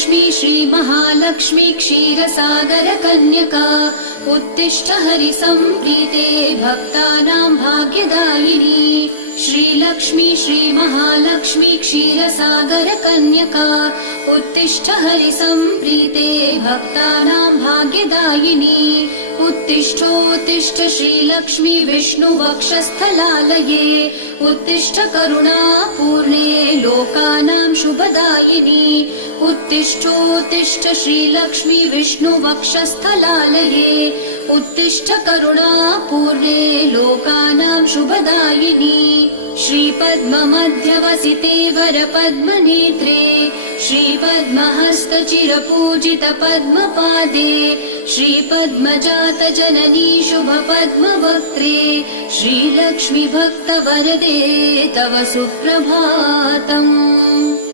श्रीलक्ष्मी श्रीमहालक्ष्मी क्षीरसागरकन्यका उत्तिष्ठ हरिसम्प्रीते भक्तानां भाग्यदायिनी। श्रीलक्ष्मी श्रीमहालक्ष्मी क्षीरसागरकन्यका उत्तिष्ठ हरिसम्प्रीते भक्तानां भाग्यदायिनी। उत्तिष्ठोत्तिष्ठ श्रीलक्ष्मी विष्णुवक्षस्थलालये उत्तिष्ठ करुणापूर्णे लोकानां शुभदायिनी। उत्तिष्ठोत्तिष्ठ श्रीलक्ष्मी विष्णुवक्षस्थलालये उत्तिष्ठ करुणापूर्णे लोकानां शुभदायिनी। श्रीपद्ममध्यवसिते वरपद्मनेत्रे श्रीपद्महस्तचिरपूजित पद्मपादे श्रीपद्मजातजननी शुभपद्मवक्त्रे श्रीलक्ष्मी भक्तवरदे तव सुप्रभातम्।